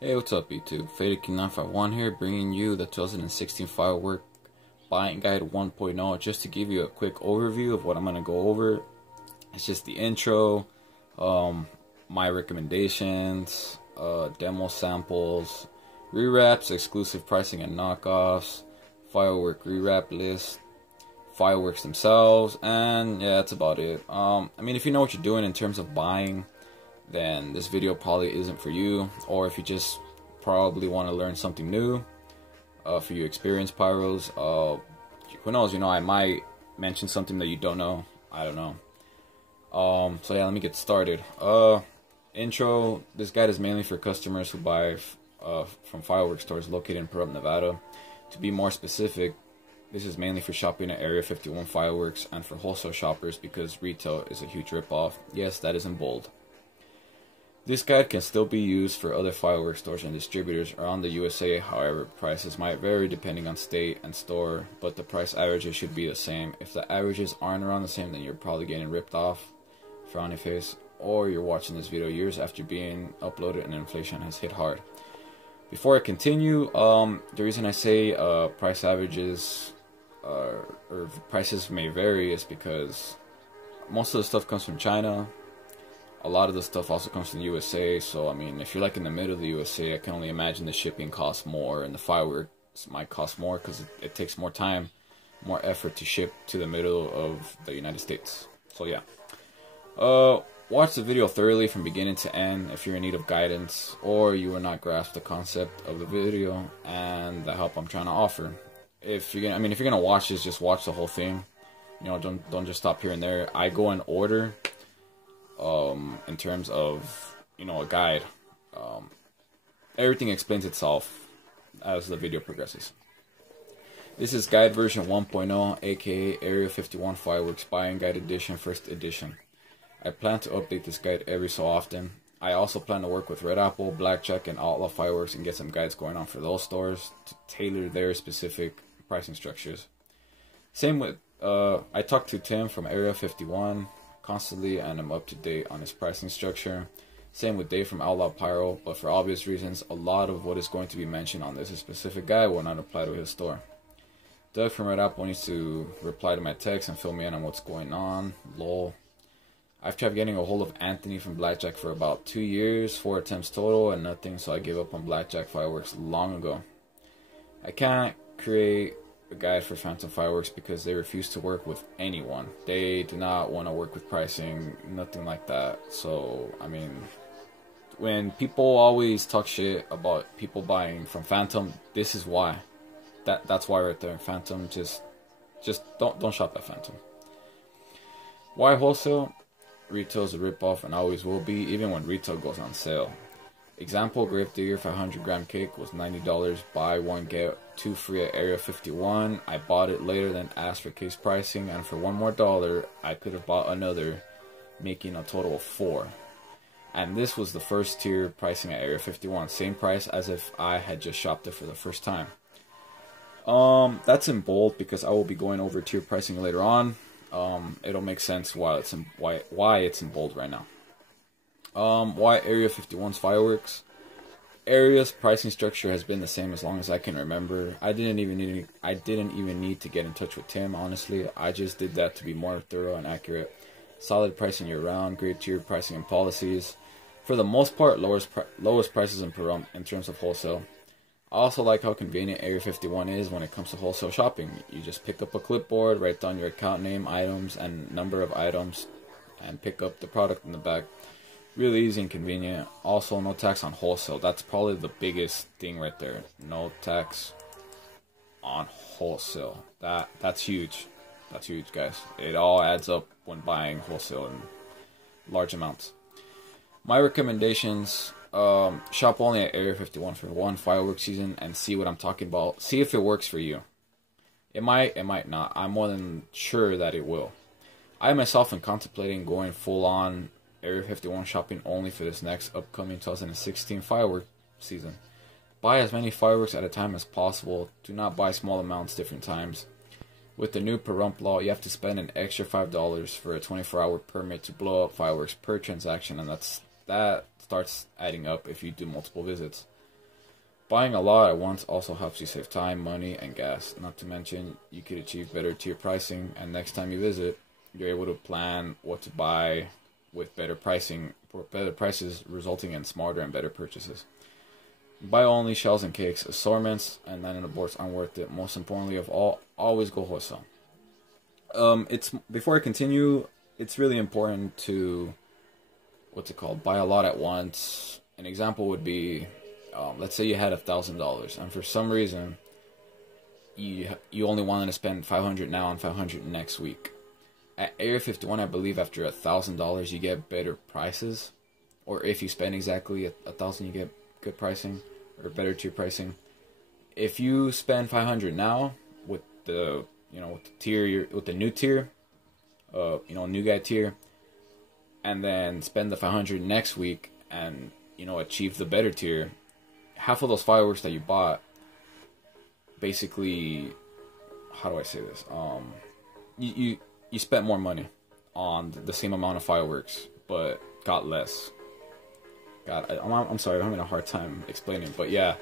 Hey, what's up YouTube? FadedKing951 here, bringing you the 2016 firework buying guide 1.0. Just to give you a quick overview of what I'm going to go over. It's just the intro, my recommendations, demo samples, rewraps, exclusive pricing and knockoffs, firework rewrap list, fireworks themselves, and yeah, that's about it. I mean, if you know what you're doing in terms of buying, then this video probably isn't for you. Or if you just probably want to learn something new, for you experienced pyros, who knows, I might mention something that you don't know. I don't know. So yeah, let me get started. Intro, this guide is mainly for customers who buy from fireworks stores located in Pahrump, Nevada. To be more specific, this is mainly for shopping at Area 51 fireworks and for wholesale shoppers because retail is a huge ripoff. Yes, that is in bold. This guide can still be used for other fireworks stores and distributors around the USA, however, prices might vary depending on state and store, but the price averages should be the same. If the averages aren't around the same, then you're probably getting ripped off, frowny face, or you're watching this video years after being uploaded and inflation has hit hard. Before I continue, the reason I say price averages or prices may vary is because most of the stuff comes from China. A lot of the stuff also comes from the USA, so I mean, if you're like in the middle of the USA, I can only imagine the shipping costs more and the fireworks might cost more because it takes more time, more effort to ship to the middle of the United States. So yeah, watch the video thoroughly from beginning to end if you're in need of guidance or you will not grasp the concept of the video and the help I'm trying to offer. If you're gonna watch this, just watch the whole thing. Don't just stop here and there. I go in order. In terms of, a guide, everything explains itself as the video progresses. This is guide version 1.0, aka Area 51 Fireworks Buying Guide Edition, first edition. I plan to update this guide every so often. I also plan to work with Red Apple, Blackjack, and Outlaw Fireworks and get some guides going on for those stores to tailor their specific pricing structures. Same with, I talked to Tim from Area 51 constantly and I'm up to date on his pricing structure. Same with Dave from Outlaw Pyro, but for obvious reasons, a lot of what is going to be mentioned on this specific guide will not apply to his store. Doug from Red Apple needs to reply to my text and fill me in on what's going on. Lol. I've tried getting a hold of Anthony from Blackjack for about 2 years, 4 attempts total, and nothing, so I gave up on Blackjack Fireworks long ago. I can't create a guide for Phantom Fireworks because they refuse to work with anyone. They do not want to work with pricing, nothing like that. So, I mean, when people always talk shit about people buying from Phantom, this is why. That's why right there. Phantom, just don't shop at Phantom. Why wholesale? Retail is a ripoff and always will be, even when retail goes on sale. Example, Grave Digger 500 gram cake was $90, buy one get two free at Area 51. I bought it later than asked for case pricing, and for $1 more I could have bought another, making a total of 4. And this was the first tier pricing at Area 51, same price as if I had just shopped it for the first time. That's in bold because I will be going over tier pricing later on. It'll make sense why it's in bold right now. Why Area 51's fireworks? Area's pricing structure has been the same as long as I can remember. I didn't even need to get in touch with Tim, honestly. I just did that to be more thorough and accurate. Solid pricing year round, great tier pricing and policies. For the most part, lowest prices in Pahrump in terms of wholesale. I also like how convenient Area 51 is when it comes to wholesale shopping. You just pick up a clipboard, write down your account name, items, and number of items, and pick up the product in the back. Really easy and convenient. Also, no tax on wholesale. That's probably the biggest thing right there. No tax on wholesale. That's huge. That's huge, guys. It all adds up when buying wholesale in large amounts. My recommendations: shop only at Area 51 for one fireworks season and see what I'm talking about. See if it works for you. It might not. I'm more than sure that it will. I myself am contemplating going full on Area 51 shopping only for this next upcoming 2016 firework season. Buy as many fireworks at a time as possible. Do not buy small amounts different times. With the new Pahrump law, you have to spend an extra $5 for a 24-hour permit to blow up fireworks per transaction, and that starts adding up if you do multiple visits. Buying a lot at once also helps you save time, money, and gas. Not to mention, you could achieve better tier pricing, and next time you visit, you're able to plan what to buy with better pricing, for better prices, resulting in smarter and better purchases. Buy only shells and cakes, assortments, and then the boards aren't worth it. Most importantly of all, always go wholesale. It's before I continue, it's really important to buy a lot at once. An example would be, let's say you had $1,000, and for some reason you only wanted to spend $500 now and $500 next week. At Area 51, I believe after $1,000 you get better prices, or if you spend exactly $1,000 you get good pricing or better tier pricing. If you spend $500 now with the with the new tier, new guy tier, and then spend the $500 next week and achieve the better tier, half of those fireworks that you bought, basically, how do I say this? You spent more money on the same amount of fireworks, but got less. God, I'm sorry, I'm having a hard time explaining, but yeah,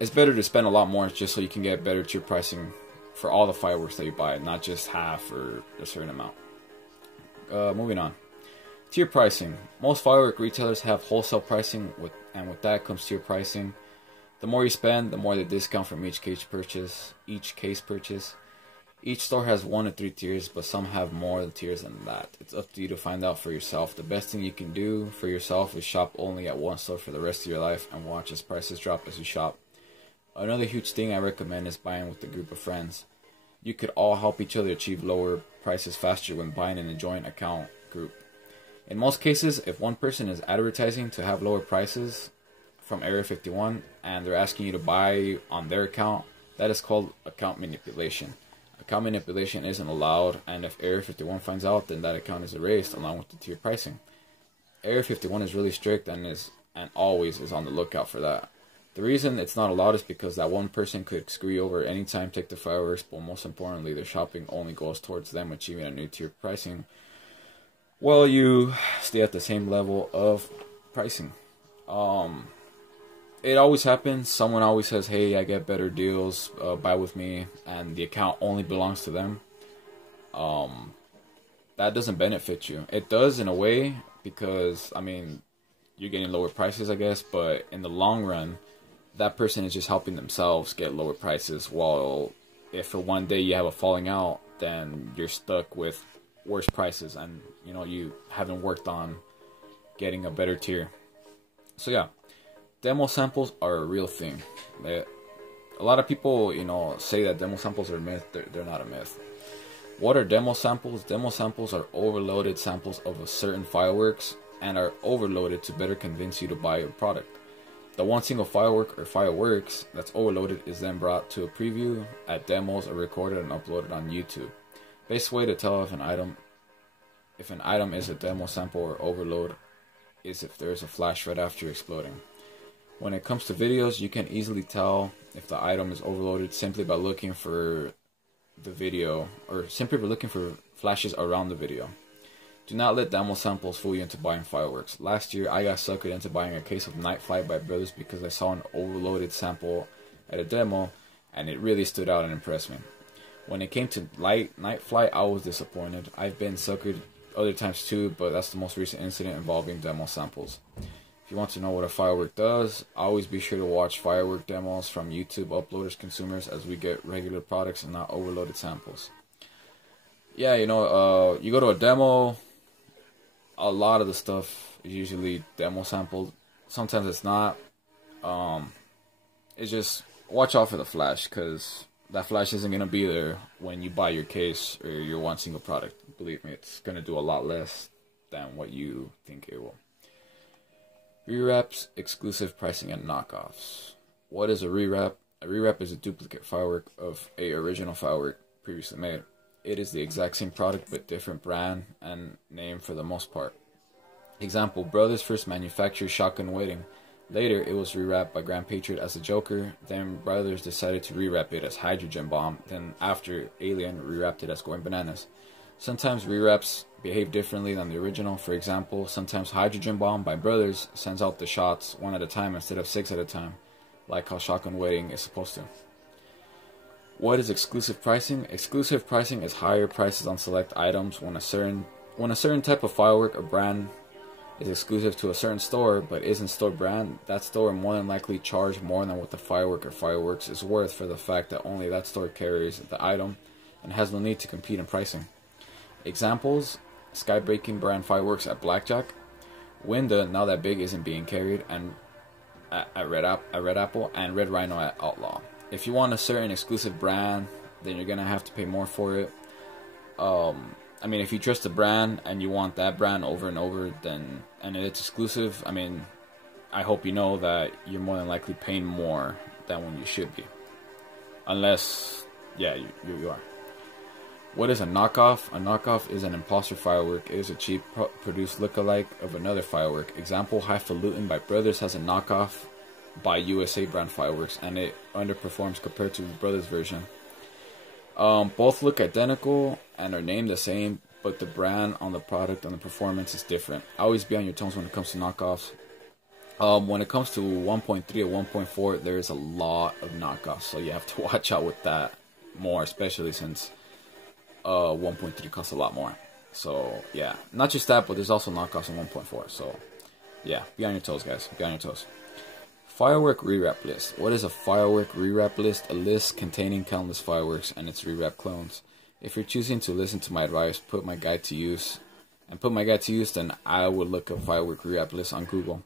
it's better to spend a lot more just so you can get better tier pricing for all the fireworks that you buy, not just half or a certain amount. Moving on. Tier pricing. Most firework retailers have wholesale pricing, and with that comes tier pricing. The more you spend, the more they discount from each case purchase. Each store has 1 to 3 tiers, but some have more tiers than that. It's up to you to find out for yourself. The best thing you can do for yourself is shop only at one store for the rest of your life and watch as prices drop as you shop. Another huge thing I recommend is buying with a group of friends. You could all help each other achieve lower prices faster when buying in a joint account group. In most cases, if one person is advertising to have lower prices from Area 51 and they're asking you to buy on their account, that is called account manipulation. Account manipulation isn't allowed, and if Area 51 finds out, then that account is erased along with the tier pricing. Area 51 is really strict and always is on the lookout for that. The reason it's not allowed is because that one person could screw you over anytime, take the fireworks, but most importantly, their shopping only goes towards them achieving a new tier pricing, while you stay at the same level of pricing. It always happens. Someone always says, hey, I get better deals, buy with me, and the account only belongs to them. That doesn't benefit you. It does in a way, because, you're getting lower prices, I guess, but in the long run, that person is just helping themselves get lower prices, while if for one day you have a falling out, then you're stuck with worse prices, and, you haven't worked on getting a better tier. So yeah. Demo samples are a real thing. A lot of people, say that demo samples are a myth. They're not a myth. What are demo samples? Demo samples are overloaded samples of a certain fireworks and are overloaded to better convince you to buy your product. The one single firework or fireworks that's overloaded is then brought to a preview at demos, are recorded and uploaded on YouTube. Best way to tell if an item is a demo sample or overload is if there is a flash right after exploding. When it comes to videos, you can easily tell if the item is overloaded simply by looking for the video, or simply by looking for flashes around the video. Do not let demo samples fool you into buying fireworks. Last year, I got suckered into buying a case of Night Flight by Brothers because I saw an overloaded sample at a demo, and it really stood out and impressed me. When it came to Night Flight, I was disappointed. I've been suckered other times too, but that's the most recent incident involving demo samples. If you want to know what a firework does, always be sure to watch firework demos from YouTube uploaders consumers, as we get regular products and not overloaded samples. Yeah, you go to a demo, a lot of the stuff is usually demo sampled. Sometimes it's not. It's just watch out for the flash, because that flash isn't going to be there when you buy your case or your one single product. Believe me, it's going to do a lot less than what you think it will. Rewraps, exclusive pricing, and knockoffs. What is a rewrap? A rewrap is a duplicate firework of a original firework previously made. It is the exact same product but different brand and name for the most part. Example, Brothers first manufactured Shotgun Wedding. Later, it was rewrapped by Grand Patriot as a Joker. Then Brothers decided to rewrap it as Hydrogen Bomb. Then after, Alien rewrapped it as Going Bananas. Sometimes rewraps behave differently than the original. For example, sometimes Hydrogen Bomb by Brothers sends out the shots one at a time instead of 6 at a time, like how Shotgun Wedding is supposed to. What is exclusive pricing? Exclusive pricing is higher prices on select items when a certain type of firework or brand is exclusive to a certain store but isn't store brand. That store will more than likely charge more than what the firework or fireworks is worth for the fact that only that store carries the item and has no need to compete in pricing. Examples: Skybreaking brand fireworks at Blackjack, Winda Now That Big isn't being carried, and at Red Apple, and Red Rhino at Outlaw. If you want a certain exclusive brand, then you're gonna have to pay more for it. I mean, if you trust the brand and you want that brand over and over, then and it's exclusive, I mean, I hope you know that you're more than likely paying more than when you should be. Unless, yeah, you are. What is a knockoff? A knockoff is an imposter firework. It is a cheap produced lookalike of another firework. Example: Highfalutin by Brothers has a knockoff by USA brand fireworks, and it underperforms compared to Brothers version. Both look identical and are named the same, but the brand on the product and the performance is different. Always be on your toes when it comes to knockoffs. When it comes to 1.3 or 1.4, there is a lot of knockoffs, so you have to watch out with that more, especially since 1.3 costs a lot more. So yeah, not just that, but there's also knockoffs in 1.4. So yeah, be on your toes, guys. Be on your toes. Firework rewrap list. What is a firework rewrap list? A list containing countless fireworks and its rewrap clones. If you're choosing to listen to my advice, put my guide to use, then I would look up firework rewrap list on Google.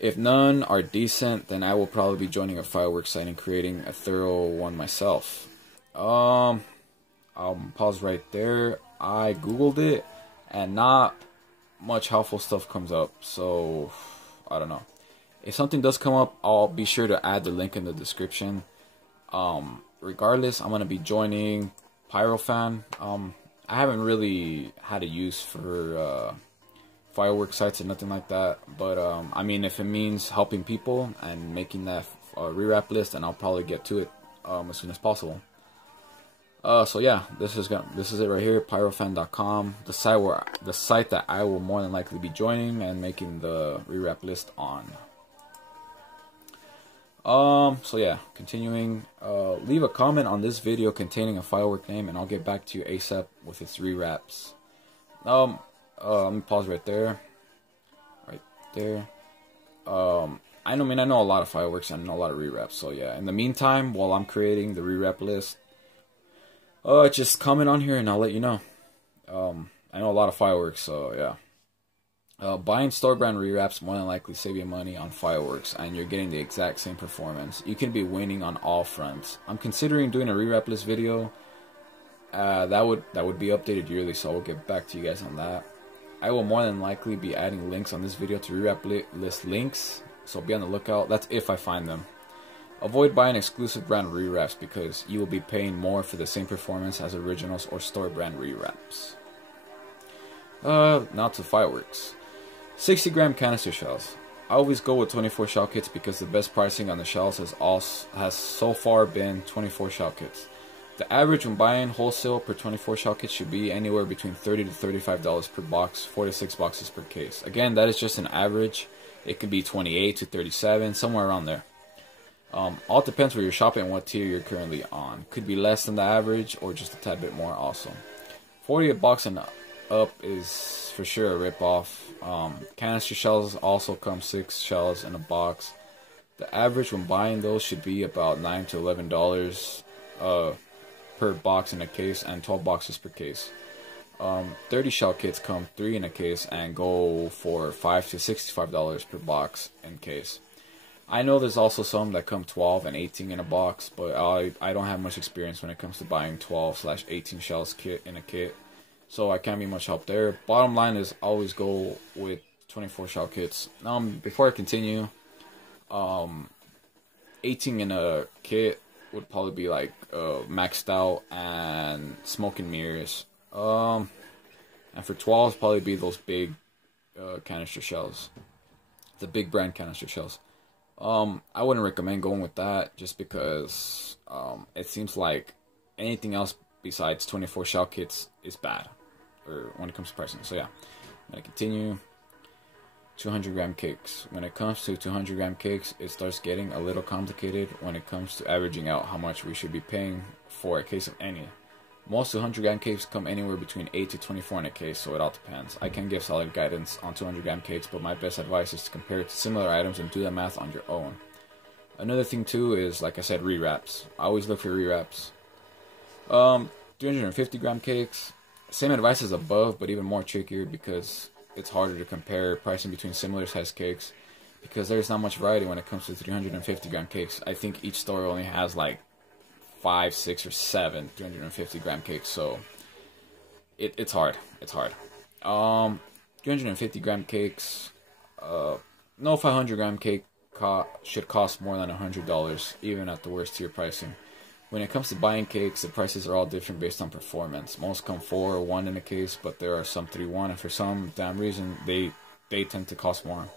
If none are decent, then I will probably be joining a fireworks site and creating a thorough one myself. I'll pause right there. I googled it, and not much helpful stuff comes up, so I don't know. If something does come up, I'll be sure to add the link in the description. Regardless, I'm going to be joining Pyrofan. I haven't really had a use for fireworks sites or nothing like that, but I mean, if it means helping people and making that rewrap list, then I'll probably get to it as soon as possible. So yeah, this is it right here, pyrofan.com, the site that I will more than likely be joining and making the rewrap list on. So yeah, continuing, leave a comment on this video containing a firework name and I'll get back to you ASAP with its rewraps. Let me pause right there. I know a lot of fireworks and I know a lot of rewraps, so yeah. In the meantime, while I'm creating the rewrap list, just comment on here and I'll let you know. I know a lot of fireworks, so yeah. Buying store brand rewraps more than likely save you money on fireworks, and you're getting the exact same performance. You can be winning on all fronts. I'm considering doing a rewrap list video. That would be updated yearly, so I'll get back to you guys on that. I will more than likely be adding links on this video to rewrap list links, so be on the lookout. That's if I find them. Avoid buying exclusive brand rewraps because you will be paying more for the same performance as originals or store brand rewraps. Now to fireworks. 60 gram canister shells. I always go with 24 shell kits because the best pricing on the shells has so far been 24 shell kits. The average when buying wholesale per 24 shell kits should be anywhere between $30 to $35 per box, 4 to 6 boxes per case. Again, that is just an average. It could be 28 to 37, somewhere around there. All depends where you're shopping and what tier you're currently on. Could be less than the average or just a tad bit more also. 40 a box and up is for sure a rip-off. Canister shells also come 6 shells in a box. The average when buying those should be about $9 to $11 per box in a case and 12 boxes per case. 30 shell kits come 3 in a case and go for $5 to $65 per box in case. I know there's also some that come 12 and 18 in a box, but I don't have much experience when it comes to buying 12/18 shells kit in a kit, so I can't be much help there. Bottom line is always go with 24 shell kits. Before I continue, 18 in a kit would probably be like maxed out and smoke and mirrors. And for 12 probably be those big canister shells, the big brand canister shells. I wouldn't recommend going with that just because it seems like anything else besides 24 shell kits is bad, or when it comes to pricing. So yeah, I'm gonna continue. 200 gram cakes. When it comes to 200 gram cakes, it starts getting a little complicated when it comes to averaging out how much we should be paying for a case of any. Most 200 gram cakes come anywhere between 8 to 24 in a case, so it all depends. I can give solid guidance on 200 gram cakes, but my best advice is to compare it to similar items and do the math on your own. Another thing too is, like I said, rewraps. I always look for rewraps. 350 gram cakes, same advice as above, but even more trickier because it's harder to compare pricing between similar sized cakes because there's not much variety when it comes to 350 gram cakes. I think each store only has like 5, 6, or 7 350 gram cakes, so it's hard. It's hard. 350 gram cakes, no 500 gram cake should cost more than $100, even at the worst tier pricing. When it comes to buying cakes, the prices are all different based on performance. Most come 4 or 1 in a case, but there are some 3-1, and for some damn reason, they tend to cost more.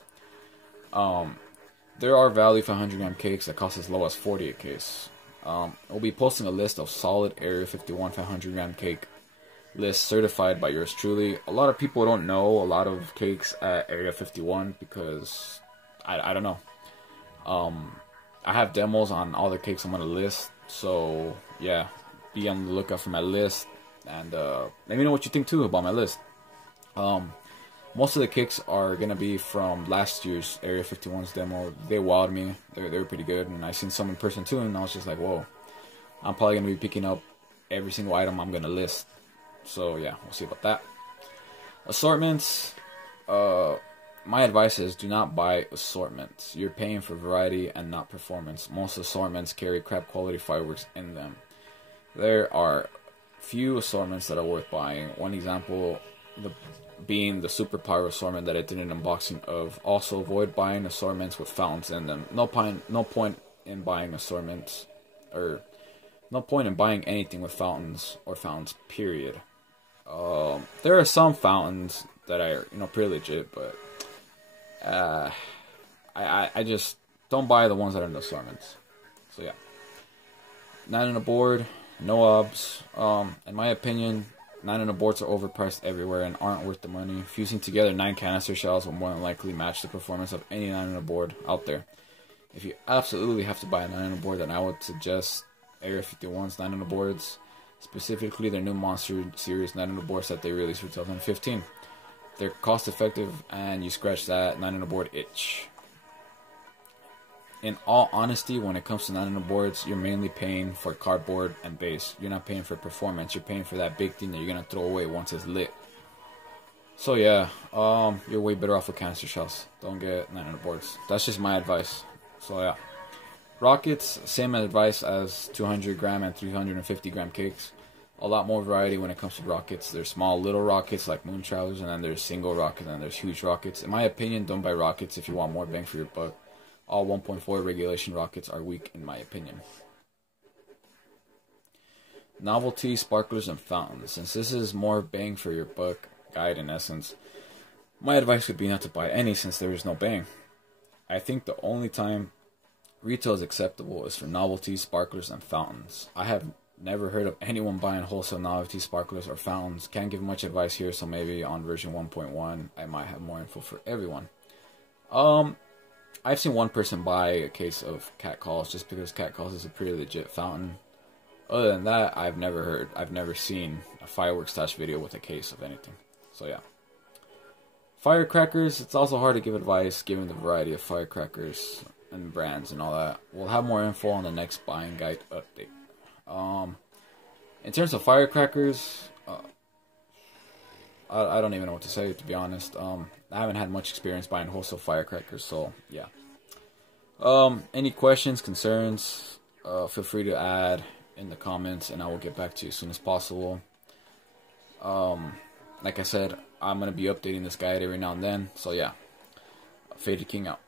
There are value 500 gram cakes that cost as low as 40 a case. We'll be posting a list of solid Area 51 500 gram cake lists certified by yours truly. A lot of people don't know a lot of cakes at Area 51 because I don't know. I have demos on all the cakes I'm going to list. So, yeah, be on the lookout for my list, and let me know what you think, too, about my list. Most of the cakes are going to be from last year's Area 51's demo. They wowed me. They were pretty good, and I seen some in person, too, and I was just like, whoa. I'm probably going to be picking up every single item I'm going to list. So, yeah, we'll see about that. Assortments. My advice is do not buy assortments. You're paying for variety and not performance. Most assortments carry crap quality fireworks in them. There are few assortments that are worth buying. One example being the Super Pyro assortment that I did an unboxing of. Also avoid buying assortments with fountains in them. No point in buying assortments, or no point in buying anything with fountains or fountains, period. There are some fountains that are, pretty legit, but I just don't buy the ones that are in the assortments. So yeah, 9 on the board, no obs. In my opinion, 9 on the boards are overpriced everywhere and aren't worth the money. Fusing together 9 canister shells will more than likely match the performance of any 9 on the board out there. If you absolutely have to buy a 9 on the board, then I would suggest Area 51's 9 on the boards, specifically their new Monster Series 9 on the boards that they released for 2015. They're cost effective and you scratch that 9 on the board itch. In all honesty, when it comes to 9 on the boards, you're mainly paying for cardboard and base. You're not paying for performance. You're paying for that big thing that you're going to throw away once it's lit. So yeah, you're way better off with canister shells. Don't get 9 on the boards. That's just my advice. So yeah. Rockets, same advice as 200 gram and 350 gram cakes. A lot more variety when it comes to rockets. There's small little rockets like Moon Travelers, and then there's single rockets, and then there's huge rockets. In my opinion, don't buy rockets if you want more bang for your buck. All 1.4 regulation rockets are weak in my opinion. Novelty, sparklers, and fountains. Since this is more bang for your buck guide in essence, my advice would be not to buy any since there is no bang. I think the only time retail is acceptable is for novelty, sparklers, and fountains. I have never heard of anyone buying wholesale novelty, sparklers, or fountains. Can't give much advice here, so maybe on version 1.1 I might have more info for everyone. I've seen one person buy a case of Cat Calls just because Cat Calls is a pretty legit fountain. Other than that, I've never seen a fireworks slash video with a case of anything. So yeah. Firecrackers, it's also hard to give advice given the variety of firecrackers and brands and all that. We'll have more info on the next buying guide update. In terms of firecrackers, I don't even know what to say, to be honest. I haven't had much experience buying wholesale firecrackers, so yeah. Any questions, concerns, feel free to add in the comments, and I will get back to you as soon as possible. Like I said, I'm going to be updating this guide every now and then, so yeah. Faded King out.